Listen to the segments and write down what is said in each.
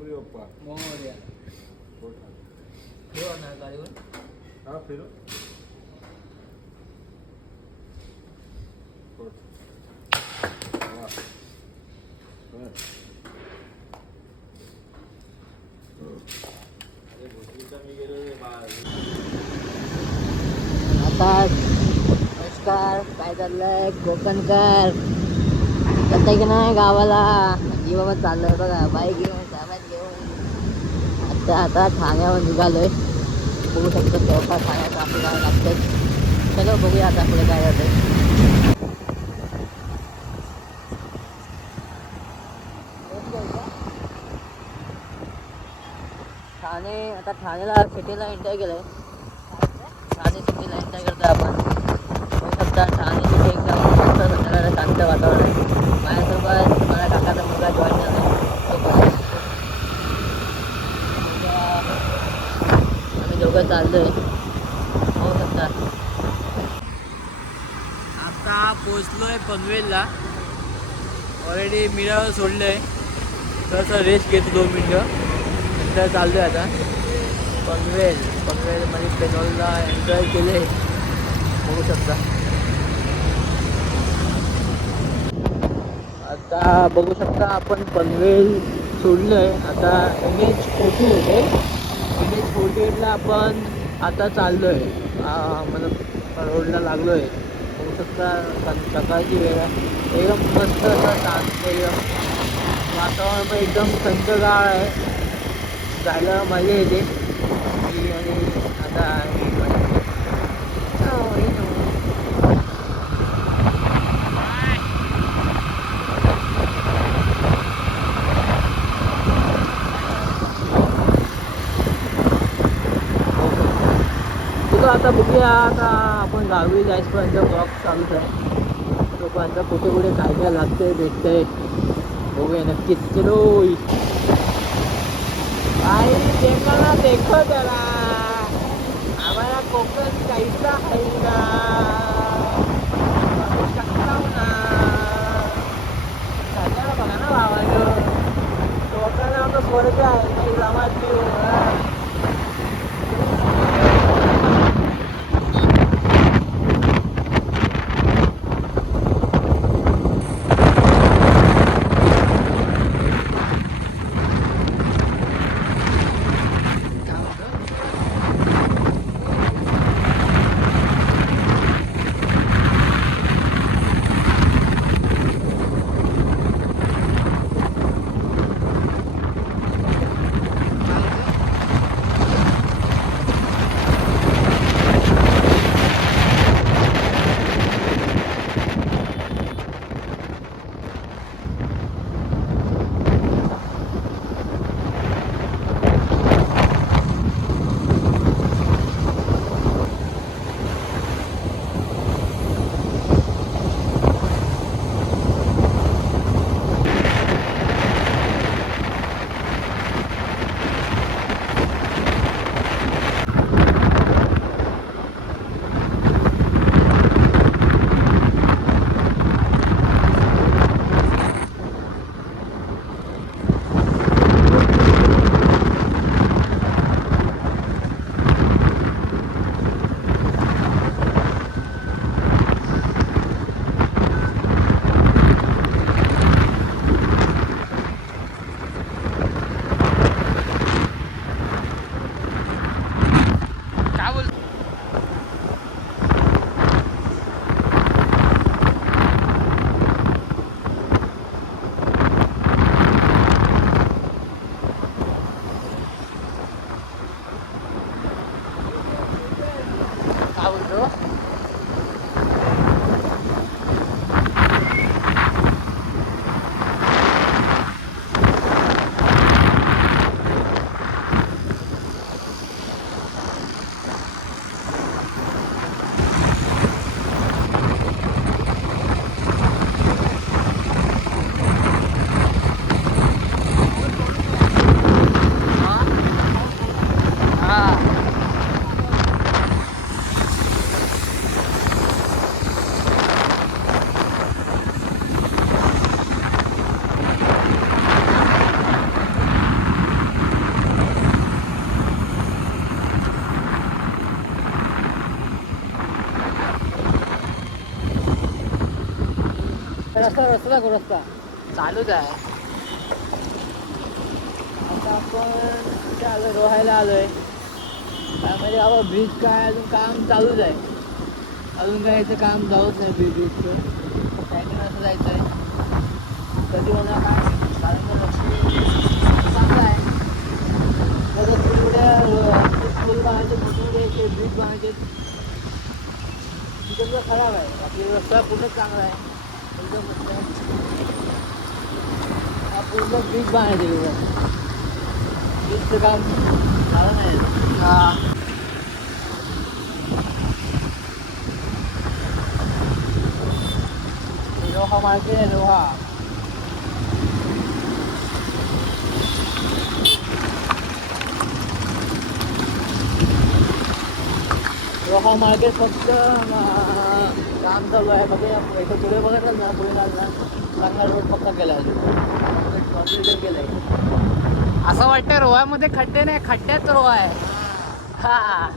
बाप्पा मोर्या ठेवा ना गाडीवर. हा फिरू. सोड. वा. बर. अरे भोसरीचा मी गेलो रे बा. आता नमस्कार. काय चाललंय? कोकणकर. कसं की नाही गावाला? ही बाबा चाललंय बघा. बाईक घेऊन. तर आता ठाण्यावर निघालो आहे बघू शकतो जवळपास ठाण्याचं आपलं गाव लागतंय. चलो बघूया आता पुढे काय जातंय ठाणे आता ठाण्याला सिटीला एंटर केलं आहे ठाणे सिटीला एंटर करतोय आपण. बघू शकता ठाणे सिटी एकदम मस्त संध्याकाळी शांत वातावरण आहे. माझ्यासोबत मला काकाचा मुलगा जॉईन झाला तो पण आहे. दोघं दोघं आहे. बघू शकता आता पोचलोय पनवेलला. ऑलरेडी मिरावर सोडलंय. थोडंसं रेस्ट घेतो दोन मिनटं. नंतर आहे आता. पनवेल पनवेलमध्ये पेनॉलला एन्जॉय केले. बघू शकता. आता बघू शकता आपण पनवेल सोडलंय. आता एम एच फोर्टी होते. एन एच फोर्टी एटला आपण आता चाललोय. मतलब रोडला लागलोय. होऊ शकता सकाळची वेळ आहे. एकदम मस्त असा शांत एकदम वातावरण पण एकदम थंडगाळ आहे. जायला मजा येते. की आणि आता ही मजा हो, हे हो. तुला आता बघूया आता आपण गावी जायचपर्यंत ब्लॉग चालूच आहे. तोपर्यंत कुठे कुठे काय काय लागतंय भेटतंय. बघूया नक्कीच. चलो. आई देखा देखो जरा. आम्हाला कोकण काहीचा हो आहे ना? बघू बघा ना भावानं कोकण आमचं स्वर्ग आहे काही जमात रस्ता रस्ता दाखव रस्ता चालूच आहे आता आपण कुठे आलो रोहायला आलोय. काय म्हणजे बाबा ब्रिज काय अजून काम चालूच आहे. अजून काय याचं काम जाऊच नाही ब्रिज ब्रिजचं त्याकडे असं जायचं आहे कधी होणार काय कारण का रस्ते चांगला आहे. तर तिकडे पूल बांधायचे मोठे ब्रिज बांधायचे तिकडचा खराब आहे. आपली रस्ता पूर्ण चांगला आहे. एकदम मस्त आहे हा पूर्ण ब्रिज बांधायचे तिकडं ब्रिजचं काम झालं नाही हा रोहा मार्केट आहे रोहा रोहा मार्केट फक्त अं, काम चालू आहे. बघा इथं पुढे बघितलं ना पुढे चांगला रोड पक्का केला आहे केलं आहे असं वाटतं रोहामध्ये खड्डे नाही. खड्ड्यात रोहा आहे. हा.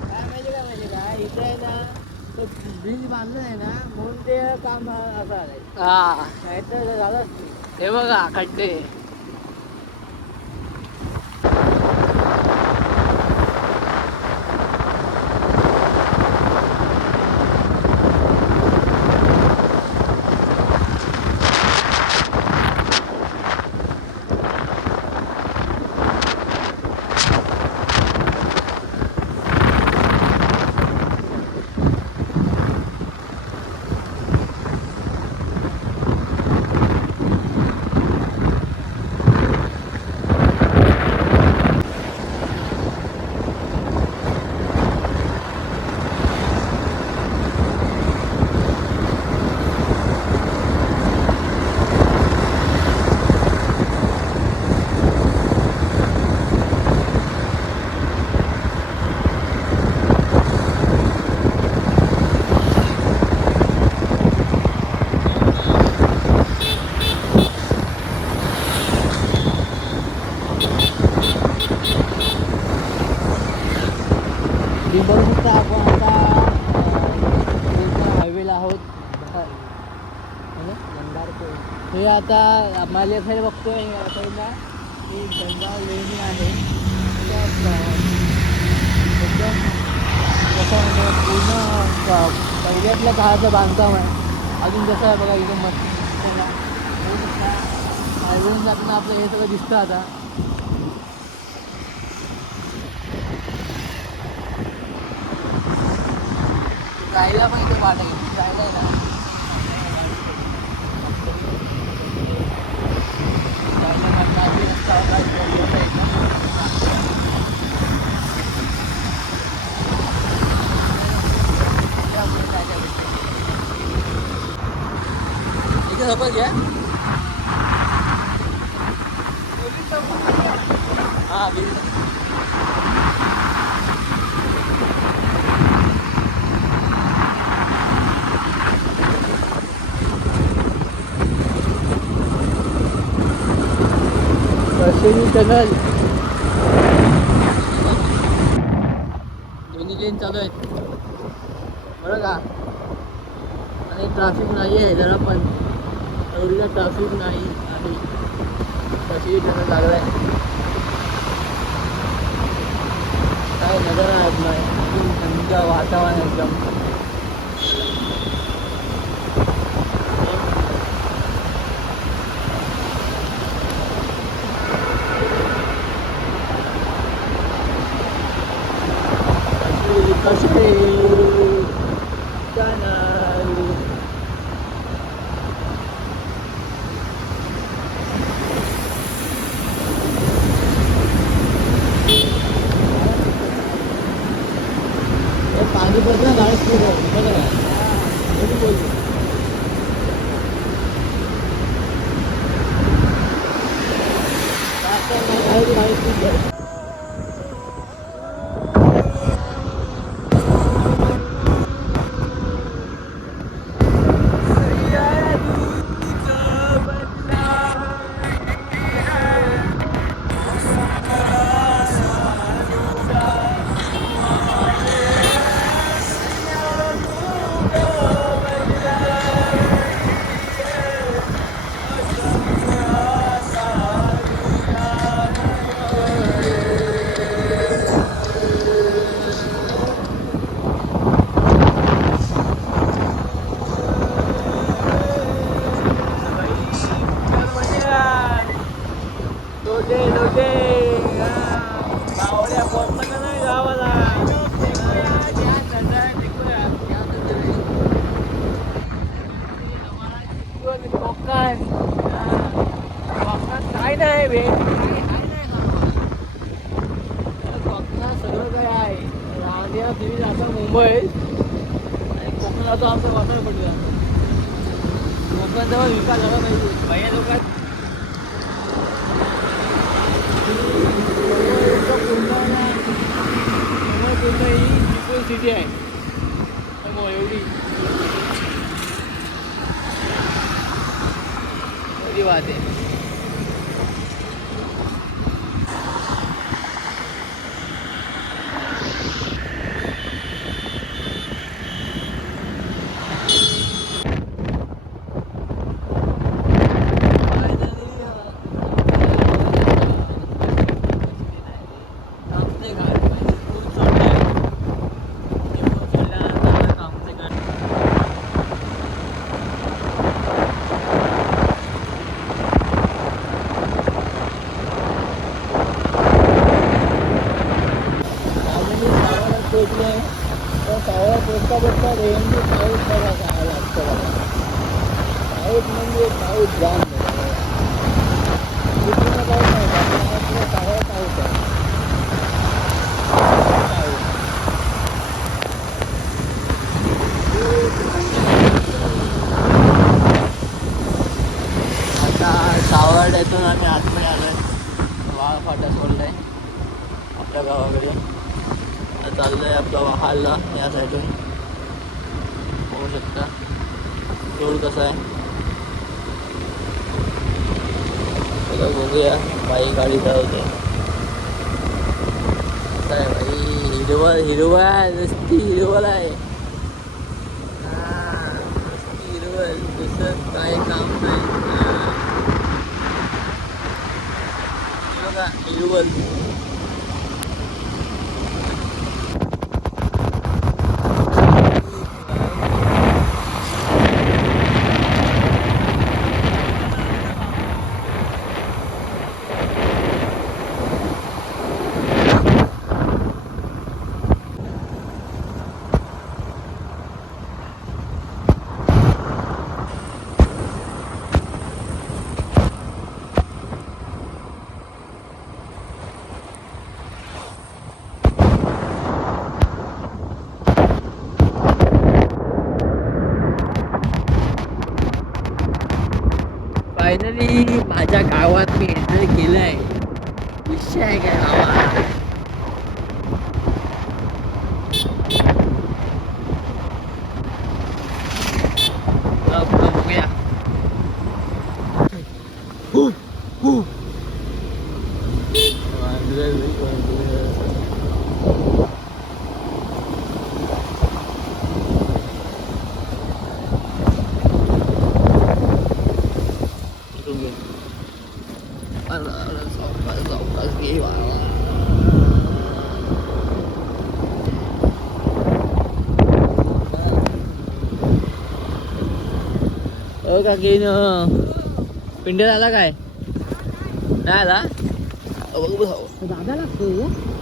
काय माहिती काय माहिती काय? इथे आहे ना ब्रिज बांधलं आहे ना म्हणून ते काम असं आलंय. हा. नाहीतर झालं हे बघा खड्डे. मी बघू शकता आपण आता हायवेला आहोत. हे आता माझ्या साईड बघतोय या साईडला ही लेणी आहे. एकदम कसं म्हणजे पूर्ण पहिल्यातल्या काळाचं बांधकाम आहे. अजून जसं आहे बघा एकदम मस्त हायवेवरून हो, हो, हो. जाताना आपलं हे सगळं दिसतं आता जायला पण इथे वाट आहे जायला आहे ना जायला वाट नाही, रस्ता होता, इकडे रस्ता आहे का? इथे आपल्याला जायला भेटतं. इथे झोपत घ्या हां बिल वर्षेनी दोन्ही लेन चालू आहेत. बरं का? आणि ट्रॅफिक नाही आहे जरा पण. एवढीला ट्रॅफिक नाही आहे. तशी टनल लागलं आहे काय नजर आहे नाही थंड वातावरण एकदम. कोकणात नाही बे सगळं काय आहे राहण्या तुम्ही जाता आणि कोकणाचा आमचा वाटायला पडलं कोकणात जेव्हा विकास झाला पाहिजे भैया लोकात पूर्ण ही चिपळूण सिटी आहे मग एवढी बात आहे कामते घाट पूल सोडलाय ते पूल सोडल्यानंतर कामते घाट फायनली सावळा पोचले तर सावळा पोचता पोचता रेंजी पाऊस बघा काय लागतं बघा पाऊस म्हणजे पाऊस जाम झाला. इकडून पाऊस नाही पण आपल्या सावळा पाऊस आहे पाऊस. आता सावरड्यातून आम्ही आतमध्ये आलोय वाळ फाटा सोडलाय आपल्या गावाकडे आता चाललोय आपला वाहाला या साईडून बघू शकता रोड कसा आहे चला बघूया बाई गाडी चालवते काय बाई हिरवळ हिरवळ नुसती हिरवळ आहे हा, नुसती हिरवळ दुसरं काय काम नाही हा. हे बघा हिरवळ फायनली माझ्या गावात मी एंटर आहे विषय आहे काय गावात चला पुढं बघूया हू, हू. वांद्रे, वांद्रे. इकडून घे. अरे, अरे, सावकाश, सावकाश घे बाबा. का की पिंड झाला काय? नाही आला? दादा लागतो.